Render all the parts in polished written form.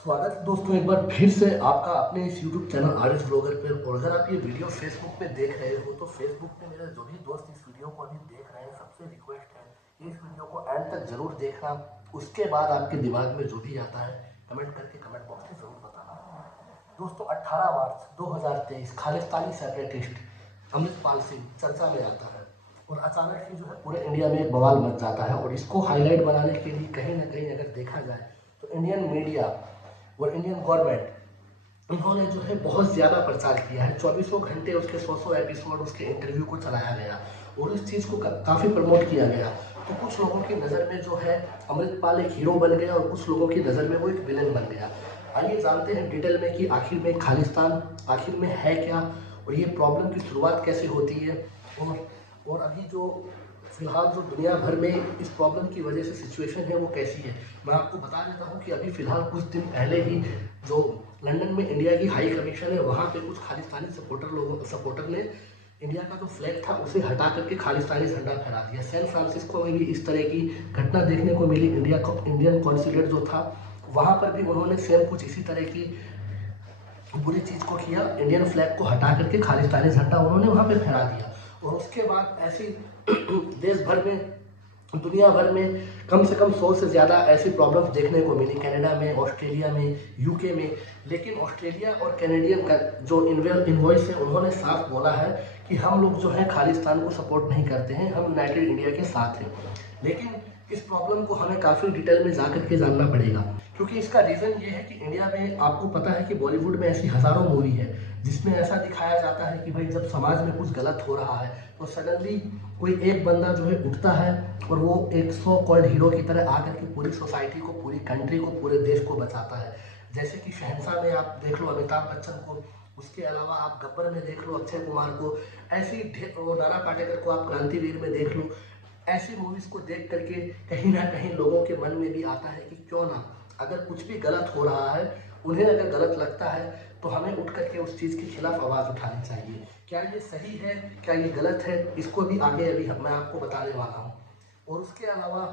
स्वागत है दोस्तों एक बार फिर से आपका अपने इस YouTube चैनल आरिस ब्लॉगर पे। और अगर आप ये वीडियो फेसबुक पे देख रहे हो तो फेसबुक पे मेरे जो भी दोस्त इस वीडियो को अभी देख रहे हैं सबसे रिक्वेस्ट है कि इस वीडियो को एंड तक जरूर देखना। उसके बाद आपके दिमाग में जो भी आता है कमेंट करके कमेंट बॉक्स में जरूर बताना। दोस्तों 18 मार्च 2023 खालिस्तानी सेपरेटिस्ट अमृतपाल सिंह चर्चा में आता है और अचानक ही जो है पूरे इंडिया में एक बवाल मच जाता है। और इसको हाईलाइट बनाने के लिए कहीं ना कहीं अगर देखा जाए तो इंडियन मीडिया और इंडियन गवर्नमेंट इन्होंने जो है बहुत ज़्यादा प्रचार किया है। 2400 घंटे उसके 100 एपिसोड उसके इंटरव्यू को चलाया गया और इस चीज़ को काफ़ी प्रमोट किया गया। तो कुछ लोगों की नज़र में जो है अमृतपाल एक हीरो बन गया और कुछ लोगों की नज़र में वो एक विलन बन गया। आइए जानते हैं डिटेल में कि आखिर में खालिस्तान आखिर में है क्या और ये प्रॉब्लम की शुरुआत कैसे होती है और अभी जो फिलहाल जो दुनिया भर में इस प्रॉब्लम की वजह से सिचुएशन है वो कैसी है। मैं आपको बता देता हूँ कि अभी फिलहाल कुछ दिन पहले ही जो लंदन में इंडिया की हाई कमीशन है वहाँ पे कुछ खालिस्तानी सपोर्टर ने इंडिया का जो फ्लैग था उसे हटा करके खालिस्तानी झंडा फहरा दिया। सैन फ्रांसिस्को में भी इस तरह की घटना देखने को मिली। इंडियन कॉन्सुलेट जो था वहाँ पर भी उन्होंने सेम कुछ इसी तरह की बुरी चीज़ को किया। इंडियन फ्लैग को हटा करके खालिस्तानी झंडा उन्होंने वहाँ पे फहरा दिया। और उसके बाद ऐसी देश भर में दुनिया भर में कम से कम 100 से ज़्यादा ऐसी प्रॉब्लम्स देखने को मिली, कनाडा में, ऑस्ट्रेलिया में, यूके में। लेकिन ऑस्ट्रेलिया और कैनेडियन का जो इन्वॉइस है उन्होंने साफ बोला है कि हम लोग जो है खालिस्तान को सपोर्ट नहीं करते हैं, हम यूनाइटेड इंडिया के साथ हैं। लेकिन इस प्रॉब्लम को हमें काफ़ी डिटेल में जाकर के जानना पड़ेगा क्योंकि इसका रीज़न ये है कि इंडिया में आपको पता है कि बॉलीवुड में ऐसी हज़ारों मूवी है जिसमें ऐसा दिखाया जाता है कि भाई जब समाज में कुछ गलत हो रहा है तो सडनली कोई एक बंदा जो है उठता है और वो एक सो कॉल्ड हीरो की तरह आकर के पूरी सोसाइटी को, पूरी कंट्री को, पूरे देश को बचाता है। जैसे कि शहंशाह में आप देख लो अमिताभ बच्चन को, उसके अलावा आप गब्बर में देख लो अक्षय कुमार को, ऐसी वो नाना पाटेकर को आप क्रांतिवीर में देख लो। ऐसी मूवीज़ को देख करके कहीं ना कहीं लोगों के मन में भी आता है कि क्यों ना, अगर कुछ भी गलत हो रहा है, उन्हें अगर गलत लगता है तो हमें उठ करके उस चीज़ के खिलाफ आवाज़ उठानी चाहिए। क्या ये सही है, क्या ये गलत है, इसको भी आगे अभी मैं आपको बताने वाला हूँ। और उसके अलावा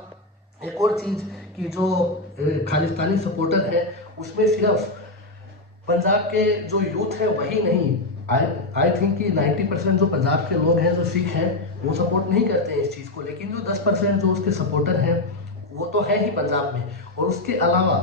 एक और चीज़ कि जो खालिस्तानी सपोर्टर है उसमें सिर्फ पंजाब के जो यूथ है वही नहीं, आई थिंक कि 90% जो पंजाब के लोग हैं, जो सिख हैं, वो सपोर्ट नहीं करते हैं इस चीज़ को। लेकिन जो 10% जो उसके सपोर्टर हैं वो तो है ही पंजाब में। और उसके अलावा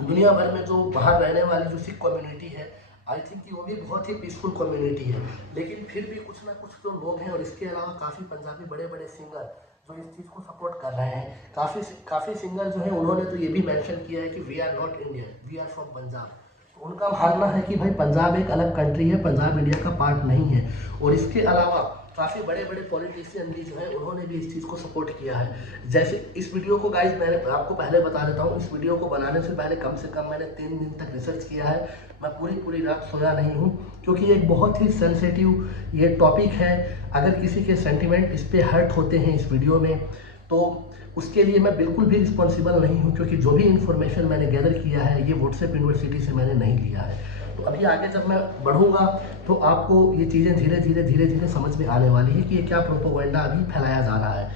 दुनिया भर में जो बाहर रहने वाली जो सिख कम्युनिटी है, आई थिंक कि वो भी बहुत ही पीसफुल कम्युनिटी है। लेकिन फिर भी कुछ ना कुछ जो लोग हैं, और इसके अलावा काफ़ी पंजाबी बड़े बड़े सिंगर जो इस चीज़ को सपोर्ट कर रहे हैं, काफ़ी सिंगर जो है उन्होंने तो ये भी मेंशन किया है कि we are not Indian, we are from Punjab. तो उनका मानना है कि भाई पंजाब एक अलग कंट्री है, पंजाब इंडिया का पार्ट नहीं है। और इसके अलावा काफ़ी बड़े बड़े पॉलिटिशियन भी जो है उन्होंने भी इस चीज़ को सपोर्ट किया है। जैसे इस वीडियो को गाइज मैंने आपको पहले बता देता हूँ, इस वीडियो को बनाने से पहले कम से कम मैंने 3 दिन तक रिसर्च किया है। मैं पूरी रात सोया नहीं हूँ क्योंकि एक बहुत ही सेंसिटिव ये टॉपिक है। अगर किसी के सेंटिमेंट इस पर हर्ट होते हैं इस वीडियो में तो उसके लिए मैं बिल्कुल भी रिस्पॉन्सिबल नहीं हूँ क्योंकि जो भी इन्फॉर्मेशन मैंने गैदर किया है ये व्हाट्सएप यूनिवर्सिटी से मैंने नहीं लिया है। तो अभी आगे जब मैं बढ़ूंगा तो आपको ये चीज़ें धीरे धीरे समझ में आने वाली है कि ये क्या प्रोपोगंडा अभी फैलाया जा रहा है।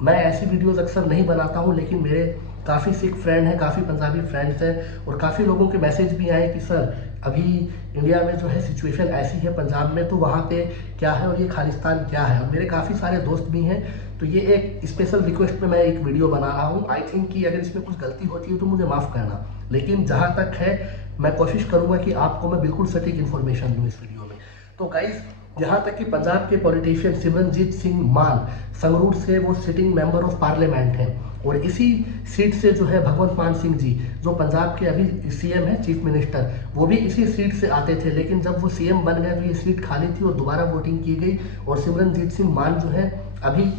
मैं ऐसी वीडियोस अक्सर नहीं बनाता हूँ लेकिन मेरे काफ़ी सिख फ्रेंड हैं, काफ़ी पंजाबी फ्रेंड्स हैं और काफ़ी लोगों के मैसेज भी आए कि सर अभी इंडिया में जो है सिचुएशन ऐसी है पंजाब में, तो वहाँ पे क्या है और ये खालिस्तान क्या है। और मेरे काफ़ी सारे दोस्त भी हैं, तो ये एक स्पेशल रिक्वेस्ट पे मैं एक वीडियो बना रहा हूँ। आई थिंक कि अगर इसमें कुछ गलती होती है तो मुझे माफ़ करना, लेकिन जहाँ तक है मैं कोशिश करूँगा कि आपको मैं बिल्कुल सटीक इन्फॉर्मेशन दूँ इस वीडियो में। तो गाइज यहाँ तक कि पंजाब के पॉलिटिशियन सिमरनजीत सिंह मान संगरूर से वो सिटिंग मेंबर ऑफ पार्लियामेंट हैं और इसी सीट से जो है भगवंत मान सिंह जी जो पंजाब के अभी सीएम है, चीफ मिनिस्टर, वो भी इसी सीट से आते थे। लेकिन जब वो सीएम बन गए तो ये सीट खाली थी और दोबारा वोटिंग की गई और सिमरनजीत सिंह मान जो है अभी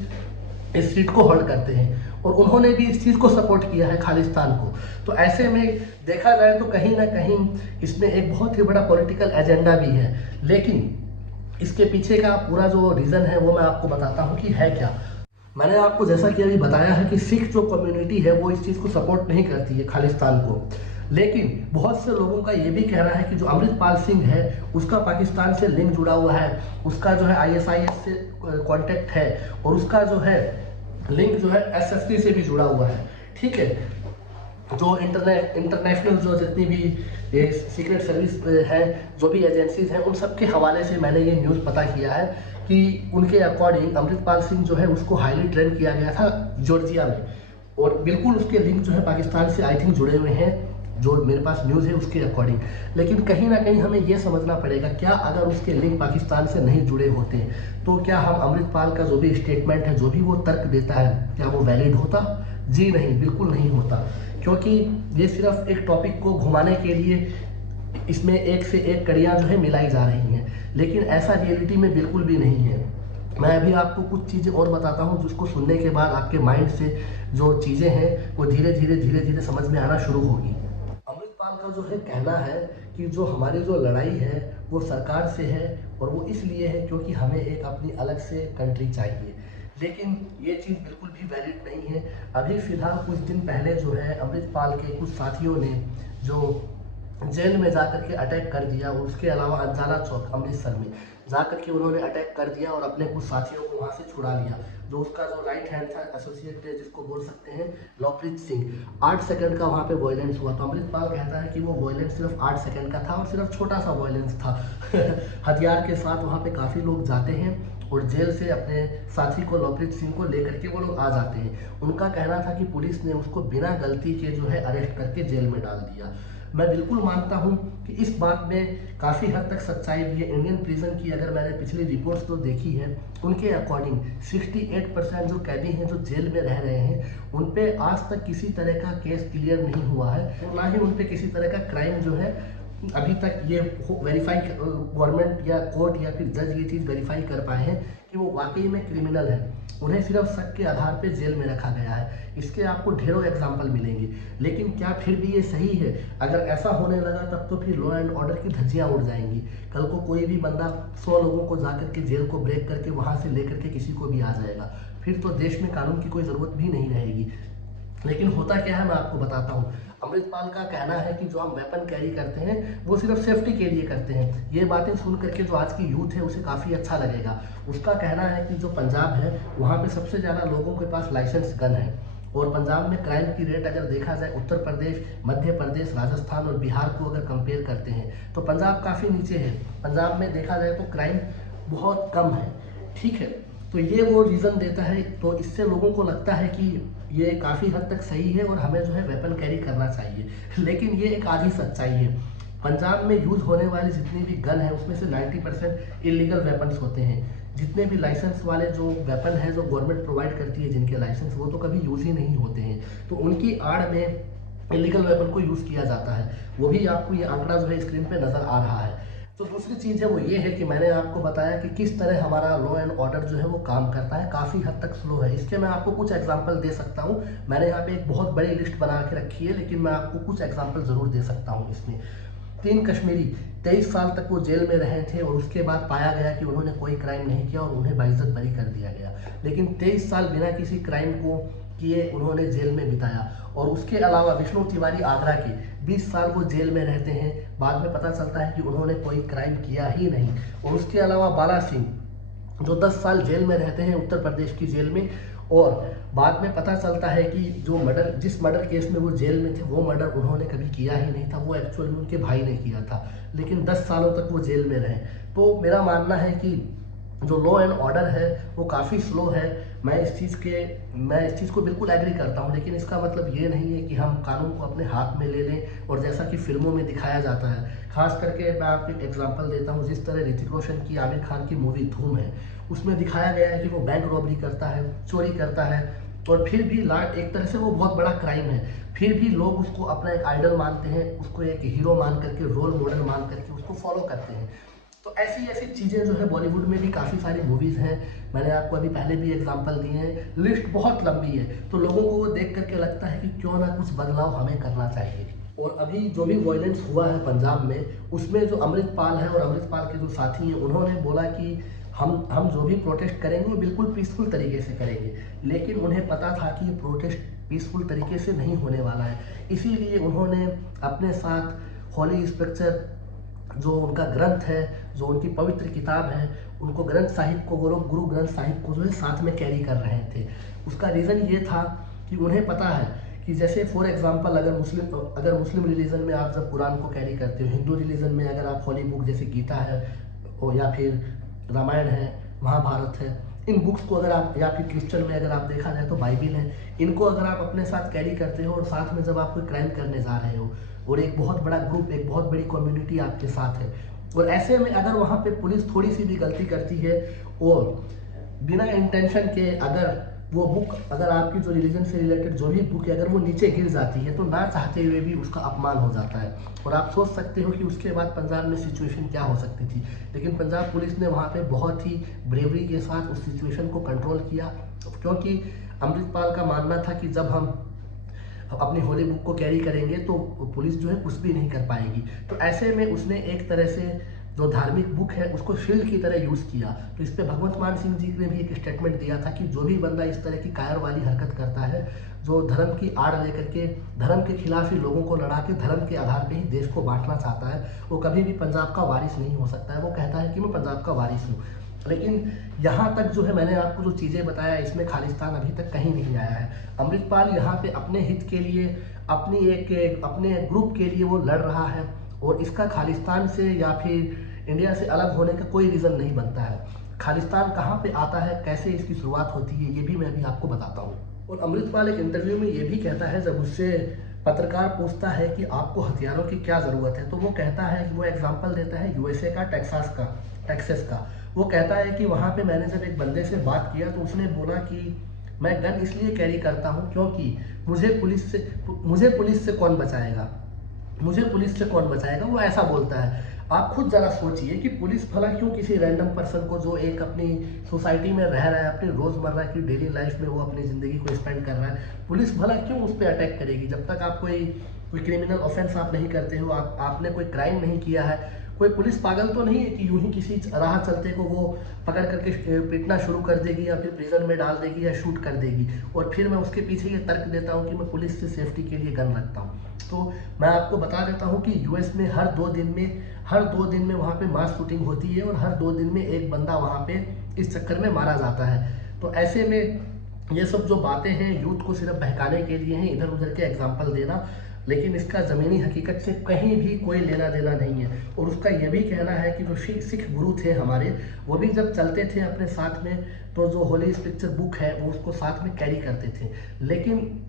इस सीट को होल्ड करते हैं और उन्होंने भी इस चीज़ को सपोर्ट किया है खालिस्तान को। तो ऐसे में देखा जाए तो कहीं ना कहीं इसमें एक बहुत ही बड़ा पॉलिटिकल एजेंडा भी है। लेकिन इसके पीछे का पूरा जो रीज़न है वो मैं आपको बताता हूँ कि है क्या। मैंने आपको जैसा कि अभी बताया है कि सिख जो कम्युनिटी है वो इस चीज़ को सपोर्ट नहीं करती है खालिस्तान को। लेकिन बहुत से लोगों का ये भी कहना है कि जो अमृतपाल सिंह है उसका पाकिस्तान से लिंक जुड़ा हुआ है, उसका जो है ISIS से कांटेक्ट है और उसका जो है लिंक जो है SST से भी जुड़ा हुआ है। ठीक है, जो इंटरनेशनल जो जितनी भी ये सीक्रेट सर्विस है, जो भी एजेंसीज हैं, उन सब के हवाले से मैंने ये न्यूज़ पता किया है कि उनके अकॉर्डिंग अमृतपाल सिंह जो है उसको हाईली ट्रेंड किया गया था जॉर्जिया में, और बिल्कुल उसके लिंक जो है पाकिस्तान से आई थिंक जुड़े हुए हैं, जो मेरे पास न्यूज़ है उसके अकॉर्डिंग। लेकिन कहीं ना कहीं हमें ये समझना पड़ेगा, क्या अगर उसके लिंक पाकिस्तान से नहीं जुड़े होते तो क्या हम अमृतपाल का जो भी स्टेटमेंट है, जो भी वो तर्क देता है, क्या वो वैलिड होता? जी नहीं, बिल्कुल नहीं होता, क्योंकि ये सिर्फ एक टॉपिक को घुमाने के लिए इसमें एक से एक कड़ियाँ जो है मिलाई जा रही हैं, लेकिन ऐसा रियलिटी में बिल्कुल भी नहीं है। मैं अभी आपको कुछ चीज़ें और बताता हूँ जिसको सुनने के बाद आपके माइंड से जो चीज़ें हैं वो धीरे धीरे समझ में आना शुरू होगी। अमृतपाल का जो है कहना है कि जो हमारी जो लड़ाई है वो सरकार से है, और वो इसलिए है क्योंकि हमें एक अपनी अलग से कंट्री चाहिए। लेकिन ये चीज़ बिल्कुल भी वैलिड नहीं है। अभी फ़िलहाल कुछ दिन पहले जो है अमृतपाल के कुछ साथियों ने जो जेल में जाकर के अटैक कर दिया, और उसके अलावा अंजाना चौक अमृतसर में जाकर के उन्होंने अटैक कर दिया और अपने कुछ साथियों को वहाँ से छुड़ा लिया। जो उसका जो राइट हैंड था, एसोसिएट जिसको बोल सकते हैं, लवप्रीत सिंह, 8 सेकंड का वहाँ पे वॉयलेंस हुआ। तो अमृतपाल कहता है कि वो वॉयलेंस सिर्फ 8 सेकंड का था, और सिर्फ छोटा सा वॉयलेंस था। हथियार के साथ वहाँ पे काफ़ी लोग जाते हैं और जेल से अपने साथी को, लवप्रीत सिंह को लेकर के वो लोग आ जाते हैं। उनका कहना था कि पुलिस ने उसको बिना गलती के जो है अरेस्ट करके जेल में डाल दिया। मैं बिल्कुल मानता हूं कि इस बात में काफ़ी हद तक सच्चाई भी है। इंडियन प्रिजन की अगर मैंने पिछली रिपोर्ट्स तो देखी है, उनके अकॉर्डिंग 68% जो कैदी हैं जो जेल में रह रहे हैं, उन पे आज तक किसी तरह का केस क्लियर नहीं हुआ है, और ना ही उन पे किसी तरह का क्राइम जो है अभी तक ये वेरीफाई, गवर्नमेंट या कोर्ट या फिर जज ये चीज़ वेरीफाई कर पाए हैं कि वो वाकई में क्रिमिनल है। उन्हें सिर्फ शक के आधार पे जेल में रखा गया है। इसके आपको ढेरों एग्जाम्पल मिलेंगे। लेकिन क्या फिर भी ये सही है? अगर ऐसा होने लगा तब तो फिर लॉ एंड ऑर्डर की धज्जियां उड़ जाएंगी। कल को कोई भी बंदा 100 लोगों को जाकर के जेल को ब्रेक करके वहां से लेकर के किसी को भी आ जाएगा, फिर तो देश में कानून की कोई ज़रूरत भी नहीं रहेगी। लेकिन होता क्या है, मैं आपको बताता हूँ। अमृतपाल का कहना है कि जो हम वेपन कैरी करते हैं वो सिर्फ सेफ्टी के लिए करते हैं। ये बातें सुन करके जो आज की यूथ है उसे काफ़ी अच्छा लगेगा। उसका कहना है कि जो पंजाब है वहाँ पे सबसे ज़्यादा लोगों के पास लाइसेंस गन है, और पंजाब में क्राइम की रेट अगर देखा जाए उत्तर प्रदेश, मध्य प्रदेश, राजस्थान और बिहार को अगर कंपेयर करते हैं तो पंजाब काफ़ी नीचे है। पंजाब में देखा जाए तो क्राइम बहुत कम है, ठीक है। तो ये वो रीज़न देता है, तो इससे लोगों को लगता है कि ये काफ़ी हद तक सही है और हमें जो है वेपन कैरी करना चाहिए। लेकिन ये एक आधी सच्चाई है। पंजाब में यूज़ होने वाली जितनी भी गन है उसमें से 90% इलीगल वेपन्स होते हैं। जितने भी लाइसेंस वाले जो वेपन है जो गवर्नमेंट प्रोवाइड करती है जिनके लाइसेंस, वो तो कभी यूज़ ही नहीं होते हैं। तो उनकी आड़ में इलीगल वेपन को यूज़ किया जाता है। वो भी आपको ये आंकड़ा जो है स्क्रीन पे नज़र आ रहा है। तो दूसरी चीज़ है वो ये है कि मैंने आपको बताया कि किस तरह हमारा लॉ एंड ऑर्डर जो है वो काम करता है, काफ़ी हद तक स्लो है। इसके मैं आपको कुछ एग्जांपल दे सकता हूँ। मैंने यहाँ पे एक बहुत बड़ी लिस्ट बना के रखी है, लेकिन मैं आपको कुछ एग्जांपल ज़रूर दे सकता हूँ इसमें। 3 कश्मीरी 23 साल तक वो जेल में रहे थे, और उसके बाद पाया गया कि उन्होंने कोई क्राइम नहीं किया और उन्हें बाइज्जत बरी कर दिया गया। लेकिन 23 साल बिना किसी क्राइम को किए उन्होंने जेल में बिताया। और उसके अलावा विष्णु तिवारी आगरा के 20 साल वो जेल में रहते हैं, बाद में पता चलता है कि उन्होंने कोई क्राइम किया ही नहीं। और उसके अलावा बाला सिंह जो 10 साल जेल में रहते हैं उत्तर प्रदेश की जेल में, और बाद में पता चलता है कि जो जिस मर्डर केस में वो जेल में थे वो मर्डर उन्होंने कभी किया ही नहीं था, वो एक्चुअल में उनके भाई ने किया था। लेकिन 10 सालों तक वो जेल में रहे। तो मेरा मानना है कि जो लॉ एंड ऑर्डर है वो काफ़ी स्लो है। मैं इस चीज़ को बिल्कुल एग्री करता हूँ, लेकिन इसका मतलब ये नहीं है कि हम कानून को अपने हाथ में ले लें, और जैसा कि फिल्मों में दिखाया जाता है। खास करके मैं आपको एक एग्जांपल देता हूँ, जिस तरह ऋतिक रोशन की आमिर खान की मूवी धूम है, उसमें दिखाया गया है कि वो बैंक रॉबरी करता है, चोरी करता है, और फिर भी एक तरह से वो बहुत बड़ा क्राइम है, फिर भी लोग उसको अपना एक आइडल मानते हैं, उसको एक हीरो मान करके, रोल मॉडल मान करके उसको फॉलो करते हैं। तो ऐसी ऐसी चीज़ें जो है बॉलीवुड में भी काफ़ी सारी मूवीज़ हैं। मैंने आपको अभी पहले भी एग्जांपल दिए हैं, लिस्ट बहुत लंबी है। तो लोगों को वो देख करके लगता है कि क्यों ना कुछ बदलाव हमें करना चाहिए। और अभी जो भी वायलेंस हुआ है पंजाब में, उसमें जो अमृतपाल है और अमृतपाल के जो साथी हैं, उन्होंने बोला कि हम जो भी प्रोटेस्ट करेंगे वो बिल्कुल पीसफुल तरीके से करेंगे। लेकिन उन्हें पता था कि ये प्रोटेस्ट पीसफुल तरीके से नहीं होने वाला है, इसीलिए उन्होंने अपने साथ होली स्क्रिप्चर जो उनका ग्रंथ है, जो उनकी पवित्र किताब है, उनको ग्रंथ साहिब को, गुरु ग्रंथ साहिब को जो है साथ में कैरी कर रहे थे। उसका रीज़न ये था कि उन्हें पता है कि जैसे फॉर एग्जांपल अगर मुस्लिम रिलीजन में आप जब कुरान को कैरी करते हो, हिंदू रिलीजन में अगर आप होली बुक जैसे गीता है और या फिर रामायण है, महाभारत है, इन बुक्स को अगर आप, या फिर क्रिश्चियन में अगर आप देखा जाए तो बाइबिल है, इनको अगर आप अपने साथ कैरी करते हो और साथ में जब आप कोई क्राइम करने जा रहे हो और एक बहुत बड़ा ग्रुप, एक बहुत बड़ी कम्युनिटी आपके साथ है, और ऐसे में अगर वहाँ पे पुलिस थोड़ी सी भी गलती करती है और बिना इंटेंशन के अगर वो बुक, अगर आपकी जो रिलीजन से रिलेटेड जो भी बुक है अगर वो नीचे गिर जाती है तो ना चाहते हुए भी उसका अपमान हो जाता है। और आप सोच सकते हो कि उसके बाद पंजाब में सिचुएशन क्या हो सकती थी, लेकिन पंजाब पुलिस ने वहाँ पे बहुत ही ब्रेवरी के साथ उस सिचुएशन को कंट्रोल किया, क्योंकि अमृतपाल का मानना था कि जब हम अपनी होली बुक को कैरी करेंगे तो पुलिस जो है कुछ भी नहीं कर पाएगी। तो ऐसे में उसने एक तरह से जो धार्मिक बुक है उसको शील्ड की तरह यूज़ किया। तो इस पे भगवंत मान सिंह जी ने भी एक स्टेटमेंट दिया था कि जो भी बंदा इस तरह की कायर वाली हरकत करता है, जो धर्म की आड़ लेकर के धर्म के खिलाफ ही लोगों को लड़ा के धर्म के आधार पे ही देश को बांटना चाहता है, वो कभी भी पंजाब का वारिस नहीं हो सकता है। वो कहता है कि मैं पंजाब का वारिस हूँ। लेकिन यहाँ तक जो है मैंने आपको जो चीज़ें बताया, इसमें खालिस्तान अभी तक कहीं नहीं आया है। अमृतपाल यहाँ पे अपने हित के लिए, अपने ग्रुप के लिए वो लड़ रहा है, और इसका खालिस्तान से या फिर इंडिया से अलग होने का कोई रीज़न नहीं बनता है। खालिस्तान कहाँ पे आता है, कैसे इसकी शुरुआत होती है, ये भी मैं अभी आपको बताता हूँ। और अमृतपाल एक इंटरव्यू में ये भी कहता है, जब उससे पत्रकार पूछता है कि आपको हथियारों की क्या ज़रूरत है, तो वो कहता है कि वो एग्जाम्पल देता है यूएसए का, टेक्सास का। वो कहता है कि वहाँ पे मैंने जब एक बंदे से बात किया तो उसने बोला कि मैं गन इसलिए कैरी करता हूँ क्योंकि मुझे पुलिस से कौन बचाएगा, वो ऐसा बोलता है। आप खुद ज़रा सोचिए कि पुलिस भला क्यों किसी रैंडम पर्सन को, जो एक अपनी सोसाइटी में रह रहा है, अपनी रोज़मर्रा की डेली लाइफ में वो अपनी ज़िंदगी को स्पेंड कर रहा है, पुलिस भला क्यों उस पर अटैक करेगी? जब तक आप कोई क्रिमिनल ऑफेंस आप नहीं करते हो, आपने कोई क्राइम नहीं किया है, कोई पुलिस पागल तो नहीं है कि यूं ही किसी राह चलते को वो पकड़ करके पीटना शुरू कर देगी या फिर प्रिजन में डाल देगी या शूट कर देगी, और फिर मैं उसके पीछे ये तर्क देता हूँ कि मैं पुलिस से सेफ्टी के लिए गन रखता हूँ। तो मैं आपको बता देता हूँ कि यूएस में हर दो दिन में वहाँ पे मास शूटिंग होती है, और हर 2 दिन में एक बंदा वहाँ पे इस चक्कर में मारा जाता है। तो ऐसे में ये सब जो बातें हैं यूथ को सिर्फ बहकाने के लिए हैं, इधर उधर के एग्जाम्पल देना, लेकिन इसका ज़मीनी हकीकत से कहीं भी कोई लेना देना नहीं है। और उसका ये भी कहना है कि जो सिख गुरु थे हमारे, वो भी जब चलते थे अपने साथ में, तो जो होली स्क्रिप्चर बुक है वो उसको साथ में कैरी करते थे, लेकिन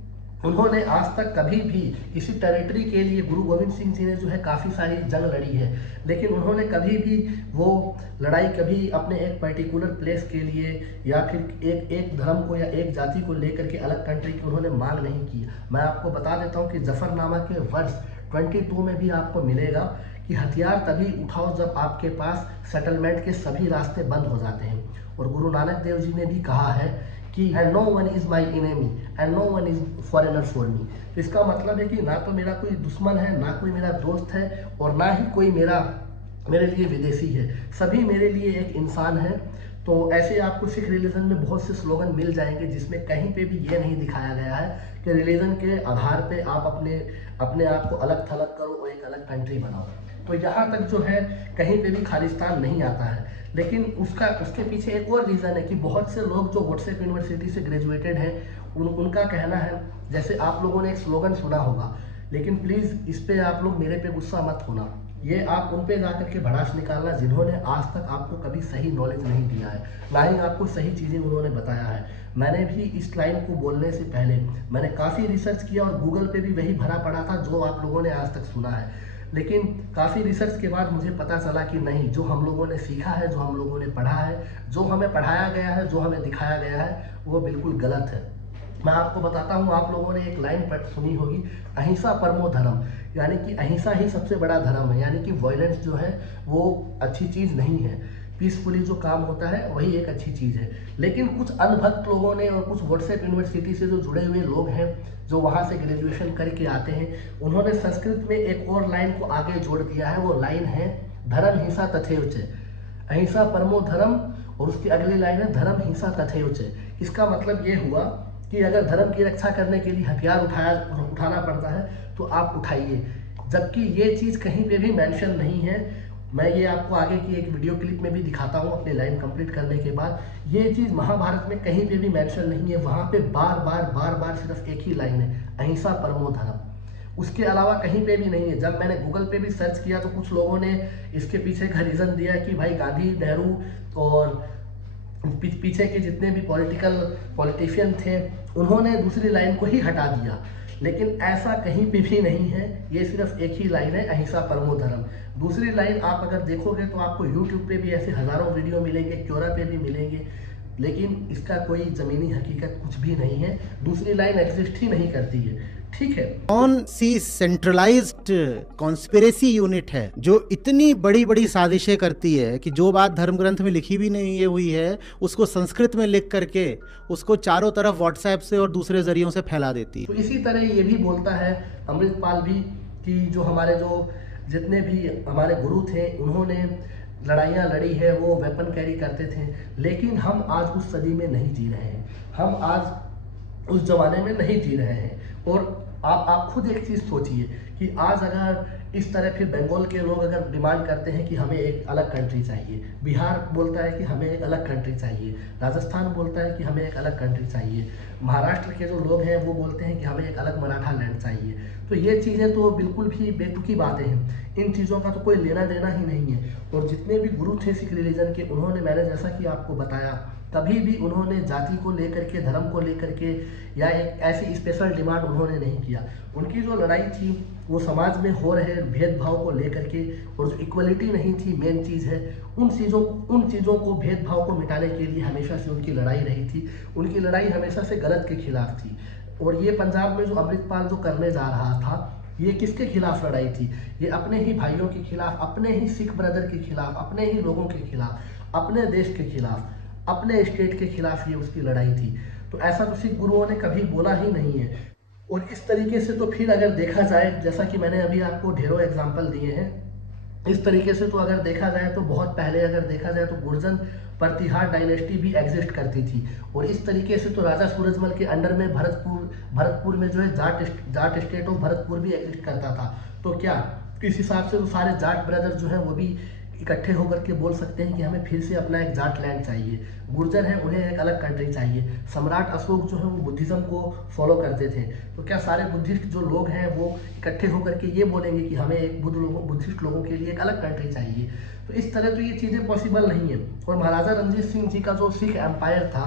उन्होंने आज तक कभी भी किसी टेरिटरी के लिए, गुरु गोविंद सिंह जी ने जो है काफ़ी सारी जंग लड़ी है, लेकिन उन्होंने कभी भी वो लड़ाई कभी अपने एक पर्टिकुलर प्लेस के लिए या फिर एक धर्म को या एक जाति को लेकर के अलग कंट्री की उन्होंने मांग नहीं की। मैं आपको बता देता हूँ कि जफरनामा के वर्ष 22 में भी आपको मिलेगा कि हथियार तभी उठाओ जब आपके पास सेटलमेंट के सभी रास्ते बंद हो जाते हैं। और गुरु नानक देव जी ने भी कहा है कि and no one is my enemy and no one is foreigner for me. तो इसका मतलब है कि ना तो मेरा कोई दुश्मन है, ना कोई मेरा दोस्त है, और ना ही कोई मेरे लिए विदेशी है, सभी मेरे लिए एक इंसान है। तो ऐसे आपको सिख रिलीजन में बहुत से स्लोगन मिल जाएंगे जिसमें कहीं पे भी ये नहीं दिखाया गया है कि रिलीजन के आधार पे आप अपने आप को अलग थलग करो और एक अलग कंट्री बनाओ। तो यहाँ तक जो है कहीं पे भी खालिस्तान नहीं आता है। लेकिन उसके पीछे एक और रीज़न है कि बहुत से लोग जो व्हाट्सएप यूनिवर्सिटी से ग्रेजुएटेड हैं, उनका कहना है, जैसे आप लोगों ने एक स्लोगन सुना होगा, लेकिन प्लीज़ इस पे आप लोग मेरे पे गुस्सा मत होना, ये आप उन पे जाकर के भड़ास निकालना जिन्होंने आज तक आपको कभी सही नॉलेज नहीं दिया है, ना ही आपको सही चीज़ें उन्होंने बताया है। मैंने भी इस लाइन को बोलने से पहले मैंने काफ़ी रिसर्च किया और गूगल पे भी वही भरा पड़ा था जो आप लोगों ने आज तक सुना है, लेकिन काफ़ी रिसर्च के बाद मुझे पता चला कि नहीं, जो हम लोगों ने सीखा है, जो हम लोगों ने पढ़ा है, जो हमें पढ़ाया गया है, जो हमें दिखाया गया है, वो बिल्कुल गलत है। मैं आपको बताता हूँ, आप लोगों ने एक लाइन सुनी होगी, अहिंसा परमो धर्म, यानी कि अहिंसा ही सबसे बड़ा धर्म है, यानी कि वायलेंस जो है वो अच्छी चीज़ नहीं है, पीसफुली जो काम होता है वही एक अच्छी चीज़ है। लेकिन कुछ अनभक्त लोगों ने और कुछ व्हाट्सएप यूनिवर्सिटी से जो जुड़े हुए लोग हैं, जो वहाँ से ग्रेजुएशन करके आते हैं, उन्होंने संस्कृत में एक और लाइन को आगे जोड़ दिया है। वो लाइन है धर्म हिंसा तथैव च, अहिंसा परमो धर्म, और उसकी अगली लाइन है धर्म हिंसा तथैव च। इसका मतलब ये हुआ कि अगर धर्म की रक्षा करने के लिए हथियार उठाना पड़ता है तो आप उठाइए, जबकि ये चीज़ कहीं पे भी मेंशन नहीं है। मैं ये आपको आगे की एक वीडियो क्लिप में भी दिखाता हूँ अपनी लाइन कंप्लीट करने के बाद। ये चीज़ महाभारत में कहीं पे भी मेंशन नहीं है, वहाँ पे बार बार सिर्फ एक ही लाइन है, अहिंसा परमो धर्म। उसके अलावा कहीं पे भी नहीं है। जब मैंने गूगल पे भी सर्च किया तो कुछ लोगों ने इसके पीछे का रीज़न दिया कि भाई गांधी, नेहरू और पीछे के जितने भी पॉलिटिशियन थे उन्होंने दूसरी लाइन को ही हटा दिया, लेकिन ऐसा कहीं पे भी नहीं है। ये सिर्फ एक ही लाइन है, अहिंसा परमो धर्म। दूसरी लाइन आप अगर देखोगे तो आपको यूट्यूब पे भी ऐसे हजारों वीडियो मिलेंगे, क्योरा पे भी मिलेंगे, लेकिन इसका कोई ज़मीनी हकीकत कुछ भी नहीं है। दूसरी लाइन एग्जिस्ट ही नहीं करती है, ठीक है। कौन सी सेंट्रलाइज्ड कॉन्स्पिरेसी यूनिट है जो इतनी बड़ी बड़ी साजिशें करती है कि जो बात धर्म ग्रंथ में लिखी भी नहीं हुई है उसको संस्कृत में लिख करके उसको चारों तरफ व्हाट्सएप से और दूसरे जरियों से फैला देती है। तो इसी तरह ये भी बोलता है अमृतपाल भी कि जो जितने भी हमारे गुरु थे उन्होंने लड़ाइयाँ लड़ी है, वो वेपन कैरी करते थे, लेकिन हम आज उस सदी में नहीं जी रहे हैं, हम आज उस जमाने में नहीं जी रहे हैं। और आप खुद एक चीज़ सोचिए कि आज अगर इस तरह फिर बंगाल के लोग अगर डिमांड करते हैं कि हमें एक अलग कंट्री चाहिए, बिहार बोलता है कि हमें एक अलग कंट्री चाहिए, राजस्थान बोलता है कि हमें एक अलग कंट्री चाहिए, महाराष्ट्र के जो लोग हैं वो बोलते हैं कि हमें एक अलग मराठा लैंड चाहिए, तो ये चीज़ें तो बिल्कुल भी बेतुकी बातें हैं। इन चीज़ों का तो कोई लेना देना ही नहीं है। और जितने भी गुरु थे सिख रिलीजन के, उन्होंने, मैंने जैसा कि आपको बताया, कभी भी उन्होंने जाति को लेकर के, धर्म को लेकर के या एक ऐसी स्पेशल डिमांड उन्होंने नहीं किया। उनकी जो लड़ाई थी वो समाज में हो रहे भेदभाव को लेकर के, और जो इक्वलिटी नहीं थी मेन चीज़ है, उन चीज़ों को, भेदभाव को मिटाने के लिए हमेशा से उनकी लड़ाई रही थी। उनकी लड़ाई हमेशा से गलत के खिलाफ थी। और ये पंजाब में जो अमृतपाल जो करने जा रहा था, ये किसके खिलाफ लड़ाई थी? ये अपने ही भाइयों के खिलाफ, अपने ही सिख ब्रदर के खिलाफ, अपने ही लोगों के खिलाफ, अपने देश के खिलाफ, अपने स्टेट के खिलाफ ये उसकी लड़ाई थी। तो ऐसा तो सिख गुरुओं ने कभी बोला ही नहीं है। और इस तरीके से तो फिर अगर देखा जाए, जैसा कि मैंने अभी आपको ढेरों एग्जाम्पल दिए हैं, इस तरीके से तो अगर देखा जाए तो बहुत पहले अगर देखा जाए तो गुर्जर प्रतिहार डायनेस्टी भी एग्जिस्ट करती थी। और इस तरीके से तो राजा सूरजमल के अंडर में भरतपुर में जो है जाट स्टेट ऑफ भरतपुर भी एग्जिस्ट करता था। तो क्या इस हिसाब से तो सारे जाट ब्रदर जो हैं वो भी इकट्ठे होकर के बोल सकते हैं कि हमें फिर से अपना एक जाट लैंड चाहिए। गुर्जर हैं, उन्हें एक अलग कंट्री चाहिए। सम्राट अशोक जो है वो बुद्धिज्म को फॉलो करते थे, तो क्या सारे बुद्धिस्ट जो लोग हैं वो इकट्ठे होकर के ये बोलेंगे कि हमें एक बुद्धिस्ट लोगों के लिए एक अलग कंट्री चाहिए? तो इस तरह तो ये चीज़ें पॉसिबल नहीं है। और महाराजा रणजीत सिंह जी का जो सिख एम्पायर था,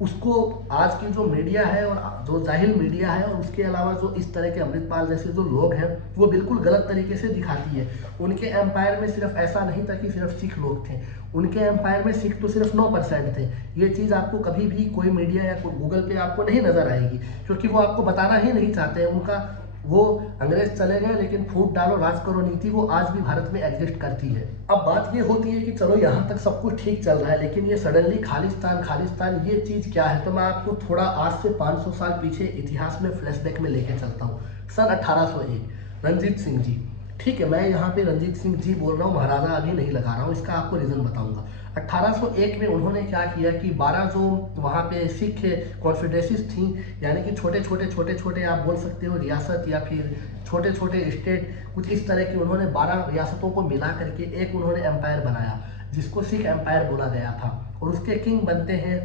उसको आज की जो मीडिया है और जो जाहिल मीडिया है, और उसके अलावा जो इस तरह के अमृतपाल जैसे जो लोग हैं, वो बिल्कुल गलत तरीके से दिखाती है। उनके एम्पायर में सिर्फ ऐसा नहीं था कि सिर्फ सिख लोग थे, उनके एम्पायर में सिख तो सिर्फ 9% थे। ये चीज़ आपको कभी भी कोई मीडिया या कोई गूगल पे आपको नहीं नजर आएगी, क्योंकि वो आपको बताना ही नहीं चाहते हैं। उनका वो अंग्रेज चले गए लेकिन फूट डालो राज करो नीति वो आज भी भारत में एग्जिस्ट करती है। अब बात ये होती है कि चलो यहाँ तक सब कुछ ठीक चल रहा है, लेकिन ये सडनली खालिस्तान ये चीज़ क्या है? तो मैं आपको थोड़ा आज से 500 साल पीछे इतिहास में फ्लैशबैक में लेके चलता हूँ। सन 1801, रणजीत सिंह जी, ठीक है, मैं यहाँ पे रणजीत सिंह जी बोल रहा हूँ, महाराजा अभी नहीं लगा रहा हूँ, इसका आपको रीज़न बताऊंगा। 1801 में उन्होंने क्या किया कि 12 जो वहाँ पे सिख कॉन्फेडरेसीज थी, यानी कि छोटे छोटे आप बोल सकते हो रियासत या फिर छोटे छोटे स्टेट, कुछ इस तरह की, उन्होंने 12 रियासतों को मिला करके एक उन्होंने एम्पायर बनाया, जिसको सिख एम्पायर बोला गया था। और उसके किंग बनते हैं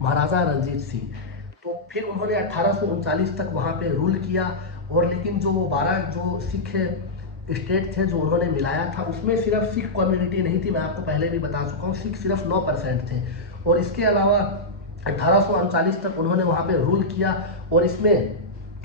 महाराजा रणजीत सिंह। तो फिर उन्होंने 1839 तक वहाँ पे रूल किया। और लेकिन जो 12 जो सिख स्टेट थे जो उन्होंने मिलाया था, उसमें सिर्फ सिख कम्युनिटी नहीं थी, मैं आपको पहले भी बता चुका हूँ, सिख सिर्फ 9% थे। और इसके अलावा 1839 तक उन्होंने वहाँ पे रूल किया। और इसमें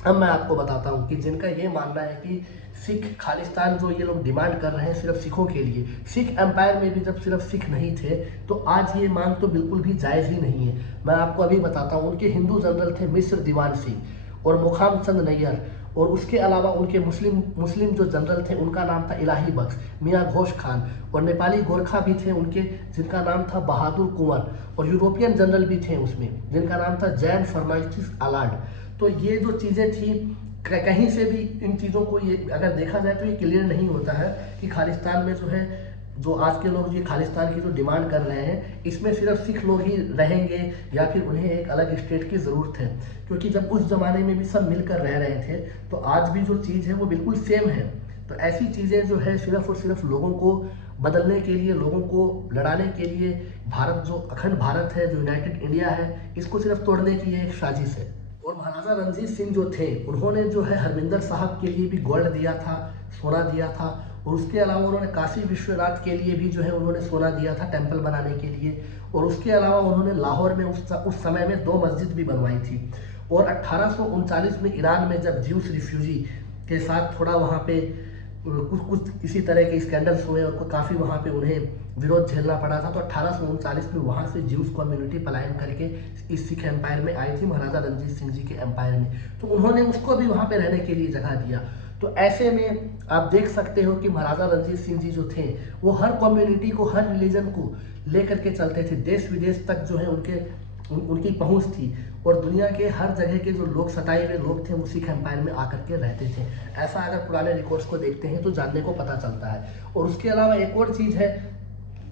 अब मैं आपको बताता हूँ कि जिनका ये मानना है कि सिख खालिस्तान जो ये लोग डिमांड कर रहे हैं सिर्फ सिखों के लिए, सिख एम्पायर में भी जब सिर्फ सिख नहीं थे, तो आज ये मांग तो बिल्कुल भी जायज़ ही नहीं है। मैं आपको अभी बताता हूँ, उनके हिंदू जनरल थे मिस्र दीवान सिंह और मुखाम चंद नैयर। और उसके अलावा उनके मुस्लिम जो जनरल थे उनका नाम था इलाही बख्श, मियाँ घोष खान। और नेपाली गोरखा भी थे उनके, जिनका नाम था बहादुर कुंवर। और यूरोपियन जनरल भी थे उसमें, जिनका नाम था जैन फर्माइटिस अलाड। तो ये जो चीज़ें थी, कहीं से भी इन चीज़ों को ये अगर देखा जाए तो ये क्लियर नहीं होता है कि खालिस्तान में जो है, जो आज के लोग ये खालिस्तान की जो डिमांड कर रहे हैं, इसमें सिर्फ सिख लोग ही रहेंगे या फिर उन्हें एक अलग स्टेट की ज़रूरत है। क्योंकि जब उस ज़माने में भी सब मिलकर रह रहे थे, तो आज भी जो चीज़ है वो बिल्कुल सेम है। तो ऐसी चीज़ें जो है सिर्फ और सिर्फ लोगों को बदलने के लिए, लोगों को लड़ाने के लिए, भारत जो अखंड भारत है, जो यूनाइटेड इंडिया है, इसको सिर्फ तोड़ने की ये एक साजिश है। और महाराजा रणजीत सिंह जो थे, उन्होंने जो है हरमिंदर साहब के लिए भी गोल्ड दिया था, सोना दिया था, और उसके अलावा उन्होंने काशी विश्वनाथ के लिए भी जो है उन्होंने सोना दिया था टेम्पल बनाने के लिए। और उसके अलावा उन्होंने लाहौर में उस समय में 2 मस्जिद भी बनवाई थी। और 1839 में ईरान में जब ज्यूस रिफ्यूजी के साथ थोड़ा वहाँ पे कुछ इसी तरह के स्कैंडल्स हुए और काफ़ी वहाँ पे उन्हें विरोध झेलना पड़ा था, तो 1839 में वहाँ से ज्यूस कम्युनिटी पलायन करके इस सिख एम्पायर में आई थी, महाराजा रणजीत सिंह जी के एम्पायर में। तो उन्होंने उसको भी वहाँ पे रहने के लिए जगह दिया। तो ऐसे में आप देख सकते हो कि महाराजा रणजीत सिंह जी जो थे, वो हर कम्युनिटी को, हर रिलीजन को लेकर के चलते थे। देश विदेश तक जो है उनकी पहुंच थी, और दुनिया के हर जगह के जो लोग, सताए हुए लोग थे, वो सिख एम्पायर में आकर के रहते थे। ऐसा अगर पुराने रिकॉर्ड्स को देखते हैं तो जानने को पता चलता है। और उसके अलावा एक और चीज़ है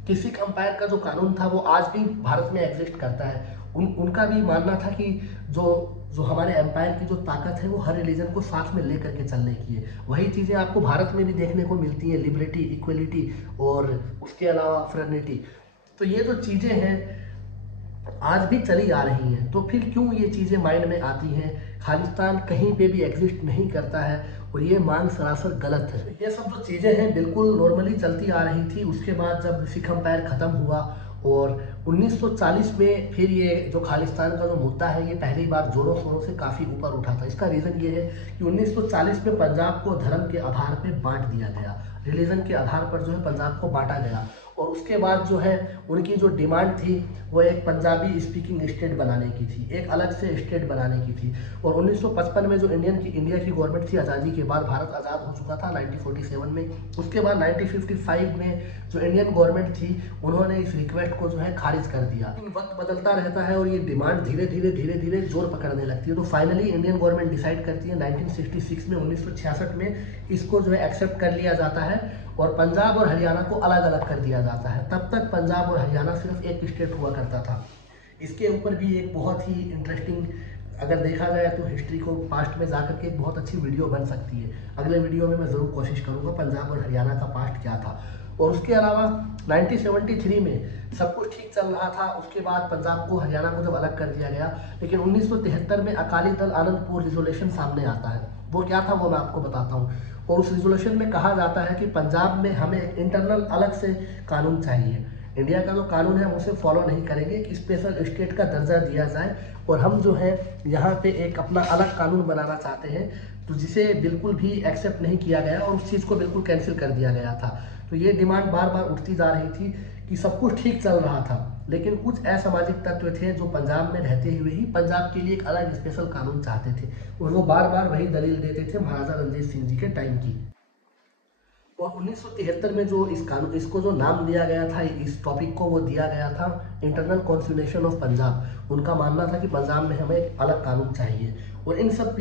कि सिख एम्पायर का जो कानून था वो आज भी भारत में एग्जिस्ट करता है। उनका भी मानना था कि जो हमारे एम्पायर की जो ताकत है वो हर रिलीजन को साथ में लेकर के चलने की है। वही चीज़ें आपको भारत में भी देखने को मिलती हैं, लिबर्टी, इक्वलिटी और उसके अलावा फ्रेटर्निटी। तो ये जो चीज़ें हैं आज भी चली आ रही हैं। तो फिर क्यों ये चीज़ें माइंड में आती हैं? खालिस्तान कहीं पे भी एग्जिस्ट नहीं करता है, और ये मांग सरासर गलत है। ये सब जो चीज़ें हैं बिल्कुल नॉर्मली चलती आ रही थी। उसके बाद जब सिख एम्पायर ख़त्म हुआ और 1940 में फिर ये जो खालिस्तान का जो मुद्दा है ये पहली बार जोरों शोरों से काफ़ी ऊपर उठा था। इसका रीज़न ये है कि 1940 में पंजाब को धर्म के आधार पर बांट दिया गया, रिलीजन के आधार पर जो है पंजाब को बांटा गया। और उसके बाद जो है उनकी जो डिमांड थी वो एक पंजाबी स्पीकिंग स्टेट बनाने की थी, एक अलग से स्टेट बनाने की थी। और 1955 में जो इंडिया की गवर्नमेंट थी, आज़ादी के बाद भारत आज़ाद हो चुका था 1947 में। उसके बाद 1955 में जो इंडियन गवर्नमेंट थी उन्होंने इस रिक्वेस्ट को जो है खारिज कर दिया। वक्त बदलता रहता है और ये डिमांड धीरे धीरे जोर पकड़ने लगती है। तो फाइनली इंडियन गवर्नमेंट डिसाइड करती है 1966 में, 1966 में इसको जो है एक्सेप्ट कर लिया जाता है और पंजाब और हरियाणा को अलग अलग कर दिया जाता है। तब तक पंजाब और हरियाणा सिर्फ एक स्टेट हुआ करता था। इसके ऊपर भी एक बहुत ही इंटरेस्टिंग, अगर देखा जाए तो हिस्ट्री को पास्ट में जाकर के एक बहुत अच्छी वीडियो बन सकती है। अगले वीडियो में मैं ज़रूर कोशिश करूँगा पंजाब और हरियाणा का पास्ट क्या था। और उसके अलावा 1973 में सब कुछ ठीक चल रहा था। उसके बाद पंजाब को, हरियाणा को जब अलग कर दिया गया, लेकिन 1973 में अकाली दल आनंदपुर रिजोल्यूशन सामने आता है। वो क्या था वो मैं आपको बताता हूँ। और उस रिजोल्यूशन में कहा जाता है कि पंजाब में हमें एक इंटरनल अलग से कानून चाहिए। इंडिया का जो कानून है हम उसे फॉलो नहीं करेंगे, कि स्पेशल स्टेट का दर्जा दिया जाए, और हम जो है यहाँ पे एक अपना अलग कानून बनाना चाहते हैं। तो जिसे बिल्कुल भी एक्सेप्ट नहीं किया गया और उस चीज़ को बिल्कुल कैंसिल कर दिया गया था। तो ये डिमांड बार बार उठती जा रही थी कि सब कुछ ठीक चल रहा था, लेकिन कुछ असामाजिक तत्व थे जो पंजाब में रहते हुए ही पंजाब के लिए एक अलग स्पेशल कानून चाहते थे, और वो बार बार वही दलील देते थे महाराजा रणजीत सिंह जी के टाइम की। और 1973 में जो इसको जो नाम दिया गया था, इस टॉपिक को वो दिया गया था इंटरनल कॉन्स्टिट्यूशन ऑफ पंजाब। उनका मानना था कि पंजाब में हमें एक अलग कानून चाहिए। और इन सब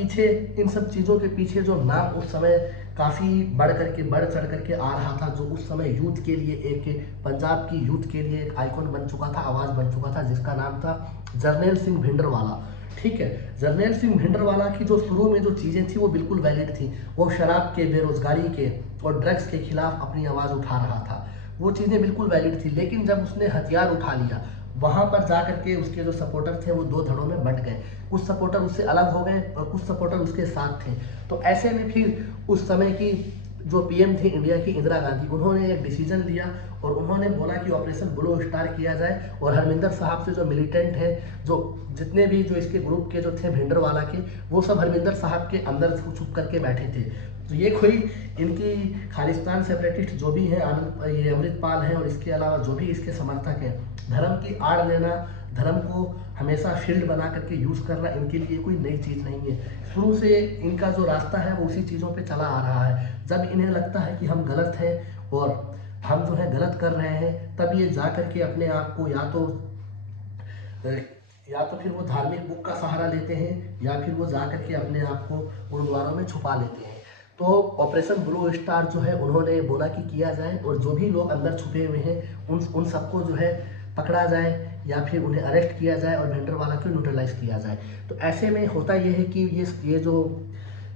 चीज़ों के पीछे जो नाम उस समय काफ़ी बढ़ चढ़ करके आ रहा था, जो उस समय यूथ के लिए, एक पंजाब की यूथ के लिए एक आइकॉन बन चुका था, आवाज़ बन चुका था, जिसका नाम था जरनैल सिंह भिंडरवाला। ठीक है, जरनैल सिंह भिंडरवाला की जो शुरू में जो चीज़ें थी वो बिल्कुल वैलिड थी। वो शराब के, बेरोजगारी के और ड्रग्स के खिलाफ अपनी आवाज़ उठा रहा था, वो चीज़ें बिल्कुल वैलिड थी। लेकिन जब उसने हथियार उठा लिया, वहाँ पर जा करके उसके जो सपोर्टर थे वो 2 धड़ों में बंट गए। कुछ सपोर्टर उससे अलग हो गए और कुछ सपोर्टर उसके साथ थे। तो ऐसे में फिर उस समय की जो पीएम थी इंडिया की, इंदिरा गांधी, उन्होंने एक डिसीजन लिया और उन्होंने बोला कि ऑपरेशन ब्लू स्टार किया जाए। और हरमिंदर साहब से जो मिलिटेंट हैं, जो जितने भी जो इसके ग्रुप के जो थे भिंडरवाला के, वो सब हरमिंदर साहब के अंदर छुप करके बैठे थे। तो ये कोई इनकी खालिस्तान सेपरेटिस्ट जो भी हैं, ये अमृतपाल हैं और इसके अलावा जो भी इसके समर्थक हैं, धर्म की आड़ लेना, धर्म को हमेशा शील्ड बना करके यूज़ करना इनके लिए कोई नई चीज़ नहीं है। शुरू से इनका जो रास्ता है वो उसी चीज़ों पे चला आ रहा है। जब इन्हें लगता है कि हम गलत हैं और हम जो है गलत कर रहे हैं, तब ये जा करके अपने आप को या तो फिर वो धार्मिक बुक का सहारा लेते हैं, या फिर वो जा करके अपने आप को गुरुद्वारों में छुपा लेते हैं। तो ऑपरेशन ब्लू स्टार जो है उन्होंने बोला कि किया जाए, और जो भी लोग अंदर छुपे हुए हैं उन सबको जो है पकड़ा जाए या फिर उन्हें अरेस्ट किया जाए और भिंडरवाला को न्यूट्रलाइज किया जाए। तो ऐसे में होता ये है कि ये जो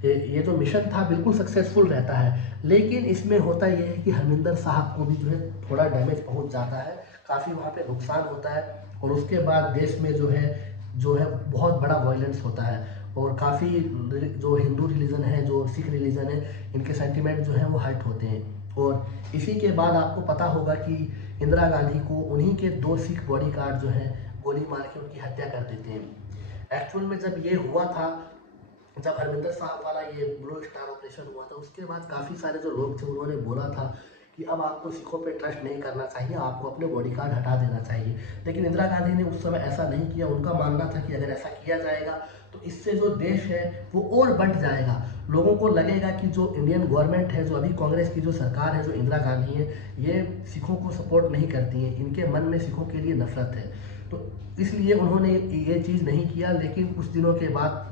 ये जो मिशन था बिल्कुल सक्सेसफुल रहता है। लेकिन इसमें होता ये है कि हरमिंदर साहब को भी जो है थोड़ा डैमेज पहुंच जाता है, काफ़ी वहाँ पे नुकसान होता है, और उसके बाद देश में जो है बहुत बड़ा वायलेंस होता है, और काफ़ी जो हिंदू रिलीजन है, जो सिख रिलीजन है, इनके सेंटिमेंट जो है वो हर्ट होते हैं। और इसी के बाद आपको पता होगा कि इंदिरा गांधी को उन्हीं के 2 सिख बॉडीगार्ड जो हैं गोली मार के उनकी हत्या कर देते हैं। एक्चुअल में जब ये हुआ था, जब हरमिंदर साहब वाला ये ब्लू स्टार ऑपरेशन हुआ था, उसके बाद काफ़ी सारे जो लोग थे उन्होंने बोला था कि अब आपको सिखों पे ट्रस्ट नहीं करना चाहिए, आपको अपने बॉडीगार्ड हटा देना चाहिए। लेकिन इंदिरा गांधी ने उस समय ऐसा नहीं किया। उनका मानना था कि अगर ऐसा किया जाएगा तो इससे जो देश है वो और बंट जाएगा। लोगों को लगेगा कि जो इंडियन गवर्नमेंट है, जो अभी कांग्रेस की जो सरकार है, जो इंदिरा गांधी है, ये सिखों को सपोर्ट नहीं करती है, इनके मन में सिखों के लिए नफरत है। तो इसलिए उन्होंने ये चीज़ नहीं किया। लेकिन कुछ दिनों के बाद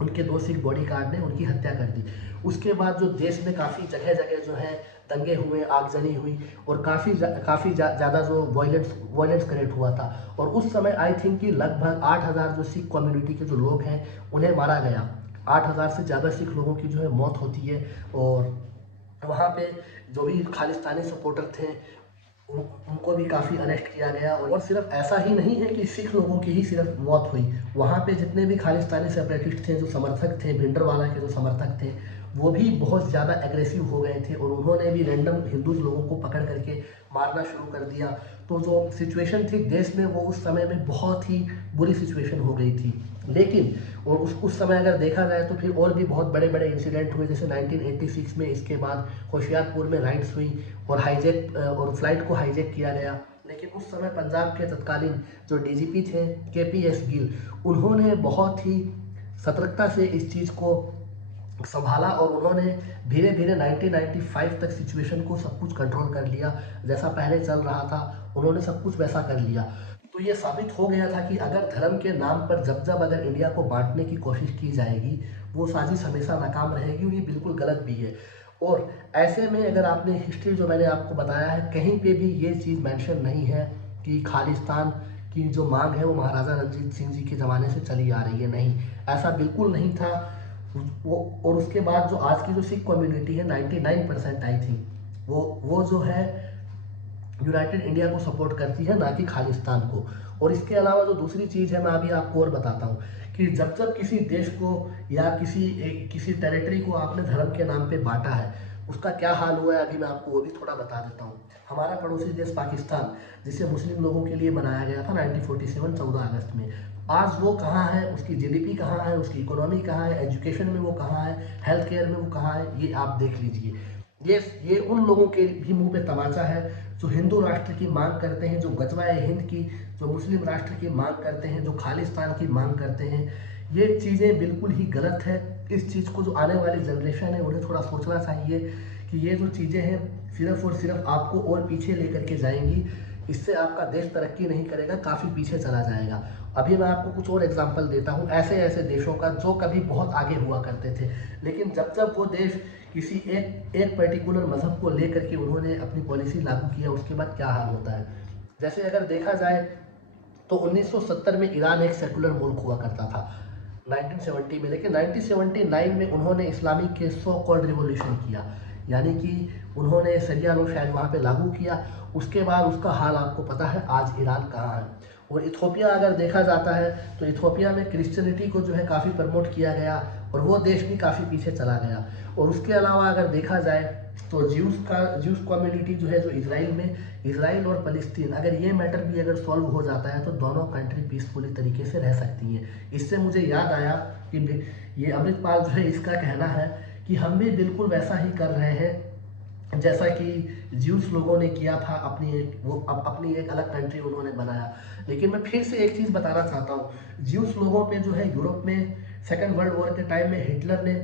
उनके 2 सिख बॉडीगार्ड ने उनकी हत्या कर दी। उसके बाद जो देश में काफ़ी जगह जगह जो है दंगे हुए, आगजनी हुई, और काफ़ी ज़्यादा जो वायलेंस क्रिएट हुआ था। और उस समय आई थिंक कि लगभग 8000 जो सिख कम्युनिटी के जो लोग हैं उन्हें मारा गया। 8000 से ज़्यादा सिख लोगों की जो है मौत होती है। और वहाँ पे जो भी खालिस्तानी सपोर्टर थे उनको भी काफ़ी अरेस्ट किया गया। और सिर्फ ऐसा ही नहीं है कि सिख लोगों की ही सिर्फ मौत हुई, वहाँ पे जितने भी खालिस्तानी सेपरेटिस्ट थे, जो समर्थक थे, भिंडरवाला के जो समर्थक थे, वो भी बहुत ज़्यादा एग्रेसिव हो गए थे, और उन्होंने भी रैंडम हिंदू लोगों को पकड़ करके मारना शुरू कर दिया। तो जो सिचुएशन थी देश में, वो उस समय में बहुत ही बुरी सिचुएशन हो गई थी। लेकिन और उस समय अगर देखा जाए तो फिर और भी बहुत बड़े बड़े इंसिडेंट हुए, जैसे 1986 में इसके बाद होशियारपुर में राइड्स हुई और फ्लाइट को हाईजैक किया गया। लेकिन उस समय पंजाब के तत्कालीन जो डीजीपी थे केपीएस गिल, उन्होंने बहुत ही सतर्कता से इस चीज़ को संभाला, और उन्होंने धीरे धीरे 1995 तक सिचुएशन को सब कुछ कंट्रोल कर लिया। जैसा पहले चल रहा था उन्होंने सब कुछ वैसा कर लिया। तो ये साबित हो गया था कि अगर धर्म के नाम पर जब अगर इंडिया को बांटने की कोशिश की जाएगी, वो साजिश हमेशा नाकाम रहेगी, और ये बिल्कुल गलत भी है। और ऐसे में अगर आपने हिस्ट्री जो मैंने आपको बताया है, कहीं पे भी ये चीज़ मेंशन नहीं है कि खालिस्तान की जो मांग है वो महाराजा रणजीत सिंह जी के ज़माने से चली आ रही है। नहीं, ऐसा बिल्कुल नहीं था। वो और उसके बाद जो आज की जो सिख कम्युनिटी है 99% आई थी, वो जो है यूनाइटेड इंडिया को सपोर्ट करती है, ना कि खालिस्तान को। और इसके अलावा जो दूसरी चीज़ है, मैं अभी आपको और बताता हूँ कि जब किसी देश को या किसी टेरिटरी को आपने धर्म के नाम पे बांटा है, उसका क्या हाल हुआ है, अभी मैं आपको वो भी थोड़ा बता देता हूँ। हमारा पड़ोसी देश पाकिस्तान, जिसे मुस्लिम लोगों के लिए बनाया गया था 1947 14 अगस्त में, आज वो कहाँ है, उसकी जीडीपी कहाँ है, उसकी इकोनॉमी कहाँ है, एजुकेशन में वो कहाँ है, हेल्थ केयर में वो कहाँ है, ये आप देख लीजिए। ये उन लोगों के भी मुंह पे तमाचा है जो हिंदू राष्ट्र की मांग करते हैं, जो गजवाए हिंद की, जो मुस्लिम राष्ट्र की मांग करते हैं, जो खालिस्तान की मांग करते हैं। ये चीज़ें बिल्कुल ही गलत है। इस चीज़ को जो आने वाली जनरेशन है उन्हें थोड़ा सोचना चाहिए कि ये जो चीज़ें हैं सिर्फ और सिर्फ आपको और पीछे लेकर के जाएंगी। इससे आपका देश तरक्की नहीं करेगा, काफ़ी पीछे चला जाएगा। अभी मैं आपको कुछ और एग्जांपल देता हूँ ऐसे देशों का जो कभी बहुत आगे हुआ करते थे, लेकिन जब वो देश किसी एक पर्टिकुलर मजहब को लेकर के उन्होंने अपनी पॉलिसी लागू किया, उसके बाद क्या हाल होता है। जैसे अगर देखा जाए तो 1970 में ईरान एक सेकुलर मुल्क हुआ करता था 1970 में, लेकिन 1979 में उन्होंने इस्लामिक के सो कॉल्ड रिवॉल्यूशन किया, यानी कि उन्होंने शरिया लॉ शायद वहाँ पे लागू किया। उसके बाद उसका हाल आपको पता है, आज ईरान कहाँ है। और इथोपिया अगर देखा जाता है तो इथोपिया में क्रिश्चियनिटी को जो है काफ़ी प्रमोट किया गया, और वो देश भी काफ़ी पीछे चला गया। और उसके अलावा अगर देखा जाए तो ज्यूस कम्युनिटी जो है जो इजराइल और फलस्तीन, अगर ये मैटर भी अगर सॉल्व हो जाता है तो दोनों कंट्री पीसफुली तरीके से रह सकती हैं। इससे मुझे याद आया कि ये अमृतपाल जो है, इसका कहना है कि हम भी बिल्कुल वैसा ही कर रहे हैं जैसा कि ज्यूस लोगों ने किया था, अपनी एक अलग कंट्री उन्होंने बनाया। लेकिन मैं फिर से एक चीज़ बताना चाहता हूँ, ज्यूस लोगों पे जो है यूरोप में सेकेंड वर्ल्ड वॉर के टाइम में हिटलर ने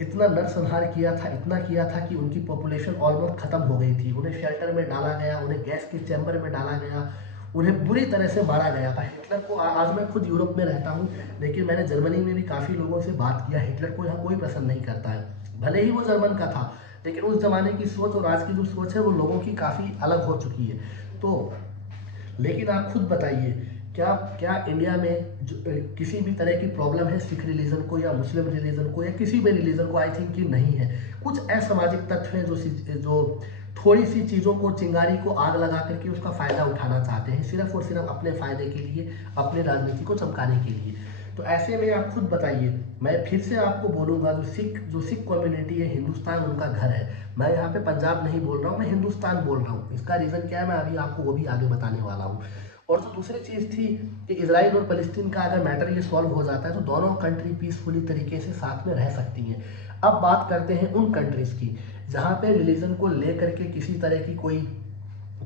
इतना नरसंहार किया था कि उनकी पॉपुलेशन ऑलमोस्ट ख़त्म हो गई थी। उन्हें शेल्टर में डाला गया, उन्हें गैस के चैम्बर में डाला गया, उन्हें बुरी तरह से मारा गया था। हिटलर को आज मैं खुद यूरोप में रहता हूँ, लेकिन मैंने जर्मनी में भी काफ़ी लोगों से बात किया। हिटलर को यहाँ कोई पसंद नहीं करता है, भले ही वो जर्मन का था, लेकिन उस ज़माने की सोच और आज की जो सोच है वो लोगों की काफ़ी अलग हो चुकी है। तो लेकिन आप खुद बताइए क्या क्या इंडिया में किसी भी तरह की प्रॉब्लम है सिख रिलीजन को या मुस्लिम रिलीजन को या किसी भी रिलीजन को? आई थिंक कि नहीं है। कुछ असामाजिक तत्व हैं जो थोड़ी सी चीज़ों को, चिंगारी को आग लगा करके उसका फ़ायदा उठाना चाहते हैं, सिर्फ और सिर्फ अपने फ़ायदे के लिए, अपनी राजनीति को चमकाने के लिए। तो ऐसे में आप खुद बताइए, मैं फिर से आपको बोलूँगा, जो सिख कम्युनिटी है, हिंदुस्तान उनका घर है। मैं यहाँ पे पंजाब नहीं बोल रहा हूँ, मैं हिंदुस्तान बोल रहा हूँ। इसका रीज़न क्या है, मैं अभी आपको वो भी आगे बताने वाला हूँ। और जो दूसरी चीज़ थी कि इजराइल और फ़लस्तीन का अगर मैटर ये सॉल्व हो जाता है तो दोनों कंट्री पीसफुली तरीके से साथ में रह सकती हैं। अब बात करते हैं उन कंट्रीज़ की जहाँ पे रिलीजन को लेकर के किसी तरह की कोई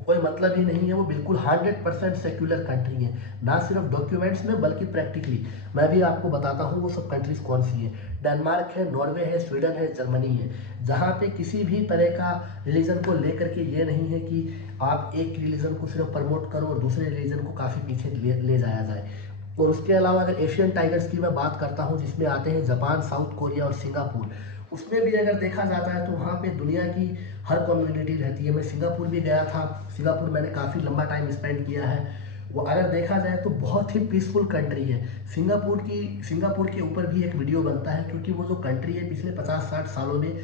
मतलब ही नहीं है, वो बिल्कुल 100% सेक्युलर कंट्री है, ना सिर्फ डॉक्यूमेंट्स में बल्कि प्रैक्टिकली। मैं भी आपको बताता हूँ वो सब कंट्रीज़ कौन सी हैं। डेनमार्क है, नॉर्वे है, स्वीडन है, जर्मनी है, जहाँ पे किसी भी तरह का रिलीजन को लेकर के ये नहीं है कि आप एक रिलीजन को सिर्फ प्रमोट करो और दूसरे रिलीजन को काफ़ी पीछे ले जाया जाए। और उसके अलावा अगर एशियन टाइगर्स की मैं बात करता हूँ, जिसमें आते हैं जापान, साउथ कोरिया और सिंगापुर, उसमें भी अगर देखा जाता है तो वहाँ पे दुनिया की हर कम्युनिटी रहती है। मैं सिंगापुर भी गया था, सिंगापुर मैंने काफ़ी लंबा टाइम स्पेंड किया है। वो अगर देखा जाए तो बहुत ही पीसफुल कंट्री है। सिंगापुर के ऊपर भी एक वीडियो बनता है, क्योंकि वो जो कंट्री है पिछले 50-60 सालों में,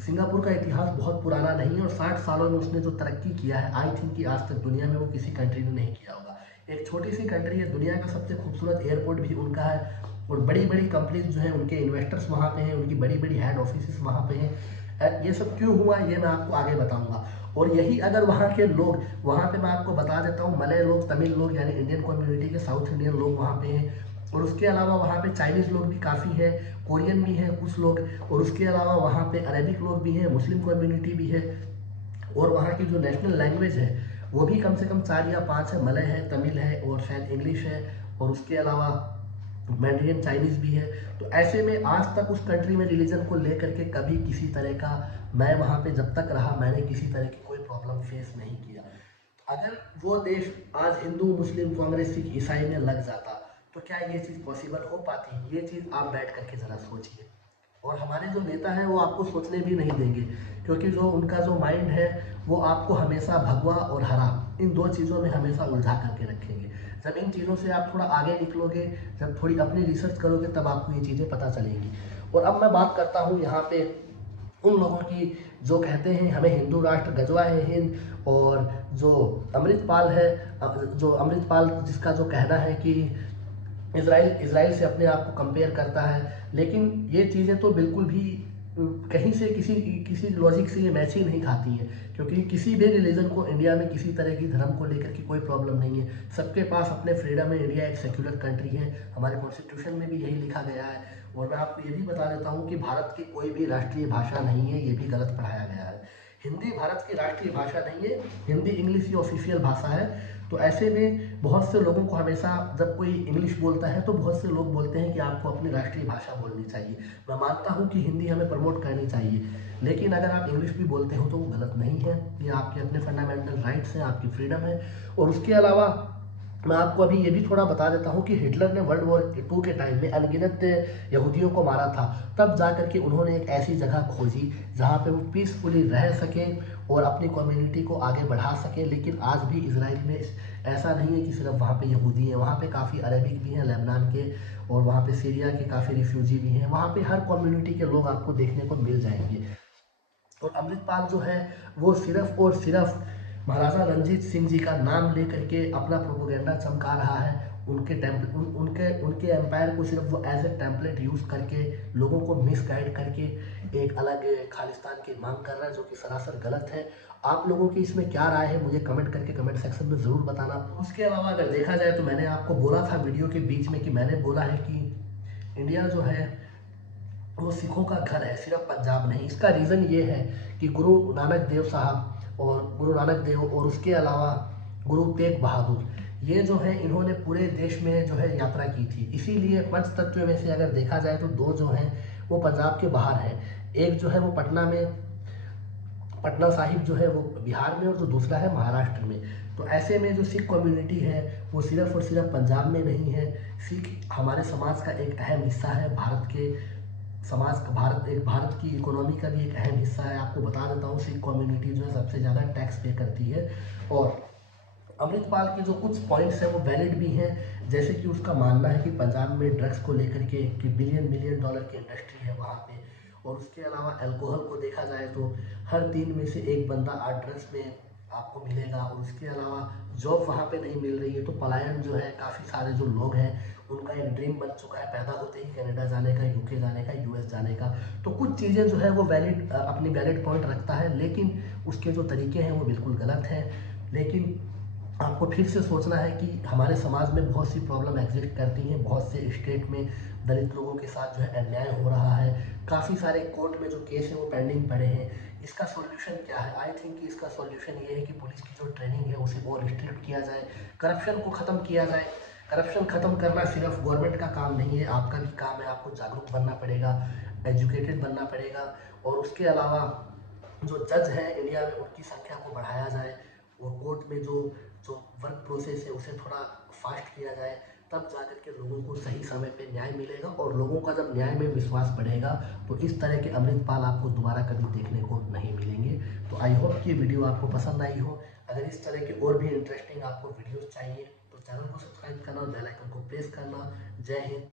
सिंगापुर का इतिहास बहुत पुराना नहीं है और 60 सालों में उसने जो तरक्की किया है, आई थिंक कि आज तक दुनिया में वो किसी कंट्री ने नहीं किया होगा। एक छोटी सी कंट्री है, दुनिया का सबसे खूबसूरत एयरपोर्ट भी उनका है, और बड़ी बड़ी कंपनीज जो हैं उनके इन्वेस्टर्स वहाँ पे हैं, उनकी बड़ी बड़ी हेड ऑफिस वहाँ पे हैं। ये सब क्यों हुआ ये मैं आपको आगे बताऊँगा। और यही अगर वहाँ के लोग, वहाँ पे मैं आपको बता देता हूँ, मलय लोग, तमिल लोग यानी इंडियन कम्युनिटी के साउथ इंडियन लोग वहाँ पे हैं, और उसके अलावा वहाँ पे चाइनीज़ लोग भी काफ़ी हैं, कोरियन भी हैं कुछ लोग, और उसके अलावा वहाँ पे अरेबिक लोग भी हैं, मुस्लिम कम्युनिटी भी है। और वहाँ की जो नेशनल लैंग्वेज है वो भी कम से कम 4 या 5 है, मलय है, तमिल है और शायद इंग्लिश है, और उसके अलावा मैंड्रियन चाइनीज़ भी है। तो ऐसे में आज तक उस कंट्री में रिलीजन को लेकर के कभी किसी तरह का, मैं वहाँ पे जब तक रहा मैंने किसी तरह की कोई प्रॉब्लम फेस नहीं किया। अगर वो देश आज हिंदू, मुस्लिम, कांग्रेस, सिख, ईसाई में लग जाता तो क्या ये चीज़ पॉसिबल हो पाती? ये चीज़ आप बैठ करके ज़रा सोचिए। और हमारे जो नेता हैं वो आपको सोचने भी नहीं देंगे, क्योंकि जो उनका जो माइंड है वो आपको हमेशा भगवा और हरा, इन दो चीज़ों में हमेशा उलझा करके रखेंगे। जब इन चीज़ों से आप थोड़ा आगे निकलोगे, जब थोड़ी अपनी रिसर्च करोगे, तब आपको ये चीज़ें पता चलेंगी। और अब मैं बात करता हूँ यहाँ पे उन लोगों की जो कहते हैं हमें हिंदू राष्ट्र, गजवा है हिंद, और जो अमृतपाल है, जो अमृतपाल जिसका जो कहना है कि इज़राइल से अपने आप को कंपेयर करता है, लेकिन ये चीज़ें तो बिल्कुल भी कहीं से किसी लॉजिक से ये मैच ही नहीं खाती हैं, क्योंकि किसी भी रिलीजन को इंडिया में किसी तरह की धर्म को लेकर की कोई प्रॉब्लम नहीं है। सबके पास अपने फ्रीडम है, इंडिया एक सेक्युलर कंट्री है, हमारे कॉन्स्टिट्यूशन में भी यही लिखा गया है। और मैं आपको ये भी बता देता हूँ कि भारत की कोई भी राष्ट्रीय भाषा नहीं है, ये भी गलत पढ़ाया गया है। हिंदी भारत की राष्ट्रीय भाषा नहीं है, हिंदी इंग्लिश की ऑफिशियल भाषा है। तो ऐसे में बहुत से लोगों को हमेशा जब कोई इंग्लिश बोलता है तो बहुत से लोग बोलते हैं कि आपको अपनी राष्ट्रीय भाषा बोलनी चाहिए। मैं मानता हूँ कि हिंदी हमें प्रमोट करनी चाहिए, लेकिन अगर आप इंग्लिश भी बोलते हो तो वो गलत नहीं है, ये आपके अपने फंडामेंटल राइट्स हैं, आपकी फ्रीडम है। और उसके अलावा मैं आपको अभी ये भी थोड़ा बता देता हूँ कि हिटलर ने वर्ल्ड वॉर 2 के टाइम में अनगिनत यहूदियों को मारा था, तब जा कर के उन्होंने एक ऐसी जगह खोजी जहाँ पे वो पीसफुली रह सकें और अपनी कम्युनिटी को आगे बढ़ा सकें। लेकिन आज भी इजराइल में ऐसा नहीं है कि सिर्फ वहाँ पे यहूदी हैं, वहाँ पे काफ़ी अरेबिक भी हैं लेबनान के, और वहाँ पे सीरिया के काफ़ी रिफ्यूजी भी हैं, वहाँ पे हर कम्युनिटी के लोग आपको देखने को मिल जाएंगे। और अमृतपाल जो है वो सिर्फ और सिर्फ महाराजा रंजीत सिंह जी का नाम लेकर के अपना प्रोपोगेंडा चमका रहा है। उनके एम्पायर को सिर्फ वो एज ए टेम्पलेट यूज़ करके लोगों को मिसगाइड करके एक अलग खालिस्तान की मांग कर रहा है, जो कि सरासर गलत है। आप लोगों की इसमें क्या राय है मुझे कमेंट करके कमेंट सेक्शन में ज़रूर बताना। उसके अलावा अगर देखा जाए तो मैंने आपको बोला था वीडियो के बीच में कि मैंने बोला है कि इंडिया जो है वो सिखों का घर है, सिर्फ पंजाब नहीं। इसका रीज़न ये है कि गुरु नानक देव साहब और उसके अलावा गुरु तेग बहादुर, ये जो है इन्होंने पूरे देश में जो है यात्रा की थी। इसीलिए पंच तत्व में से अगर देखा जाए तो 2 जो हैं वो पंजाब के बाहर हैं। एक जो है वो पटना साहिब जो है वो बिहार में, और जो दूसरा है महाराष्ट्र में। तो ऐसे में जो सिख कम्युनिटी है वो सिर्फ और सिर्फ पंजाब में नहीं है। सिख हमारे समाज का एक अहम हिस्सा है, भारत की इकोनॉमी का भी एक अहम हिस्सा है। आपको बता देता हूँ सिख कम्युनिटी जो है सबसे ज़्यादा टैक्स पे करती है। और अमृतपाल के जो कुछ पॉइंट्स हैं वो वैलिड भी हैं, जैसे कि उसका मानना है कि पंजाब में ड्रग्स को लेकर के कि बिलियन डॉलर की इंडस्ट्री है वहाँ पे, और उसके अलावा अल्कोहल को देखा जाए तो हर 3 में से 1 बंदा आज ड्रग्स में आपको मिलेगा, और उसके अलावा जॉब वहाँ पे नहीं मिल रही है, तो पलायन जो है काफ़ी सारे जो लोग हैं उनका एक ड्रीम बन चुका है पैदा होते ही कनाडा जाने का, यूके जाने का, यूएस जाने का। तो कुछ चीज़ें जो है वो वैलिड अपनी वैलिड पॉइंट रखता है, लेकिन उसके जो तरीके हैं वो बिल्कुल गलत हैं। लेकिन आपको फिर से सोचना है कि हमारे समाज में बहुत सी प्रॉब्लम एग्जिस्ट करती हैं, बहुत से स्टेट में दलित लोगों के साथ जो है अन्याय हो रहा है, काफ़ी सारे कोर्ट में जो केस हैं वो पेंडिंग पड़े हैं। इसका सॉल्यूशन क्या है? आई थिंक कि इसका सॉल्यूशन ये है कि पुलिस की जो ट्रेनिंग है उसे और स्ट्रिक्ट किया जाए, करप्शन को ख़त्म किया जाए। करप्शन ख़त्म करना सिर्फ गवर्नमेंट का काम नहीं है, आपका भी काम है। आपको जागरूक बनना पड़ेगा, एजुकेटेड बनना पड़ेगा, और उसके अलावा जो जज हैं इंडिया में उनकी संख्या को बढ़ाया जाए, और कोर्ट में जो जो वर्क प्रोसेस है उसे थोड़ा फास्ट किया जाए, तब जाकर के लोगों को सही समय पे न्याय मिलेगा, और लोगों का जब न्याय में विश्वास बढ़ेगा तो इस तरह के अमृतपाल आपको दोबारा कभी देखने को नहीं मिलेंगे। तो आई होप कि ये वीडियो आपको पसंद आई हो। अगर इस तरह के और भी इंटरेस्टिंग आपको वीडियोस चाहिए तो चैनल को सब्सक्राइब करना और बेल आइकन को प्रेस करना। जय हिंद।